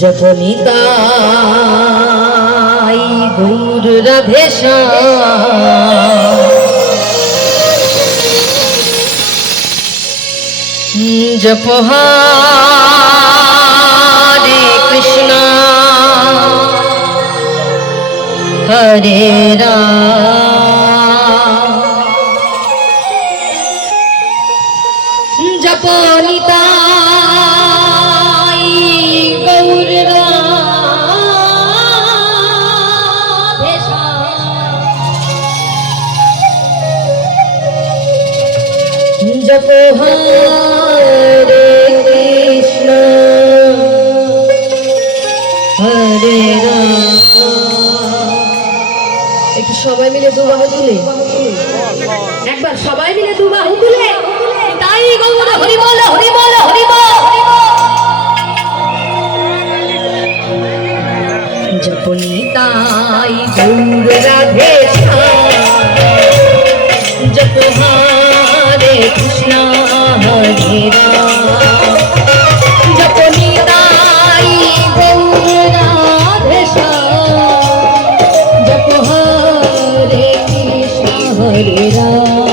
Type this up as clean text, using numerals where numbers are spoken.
জপনিতাই গৌর রাধে জপ হরে কৃষ্ণ হরে রাম জপনিতাই গৌর রাধে জপ হরে কৃষ্ণ হরে রাম। একটু সবাই মিলে দু বাহু তুলে, একবার সবাই মিলে দু বাহু তুলে তাই গৌর হরি বল হরি বল হরি বল। জপনিতাই গৌর রাধে জপ হরে কৃষ্ণ হরে রাম জপনিতাই গৌর রাধে জপ হরে কৃষ্ণ হরে রাম।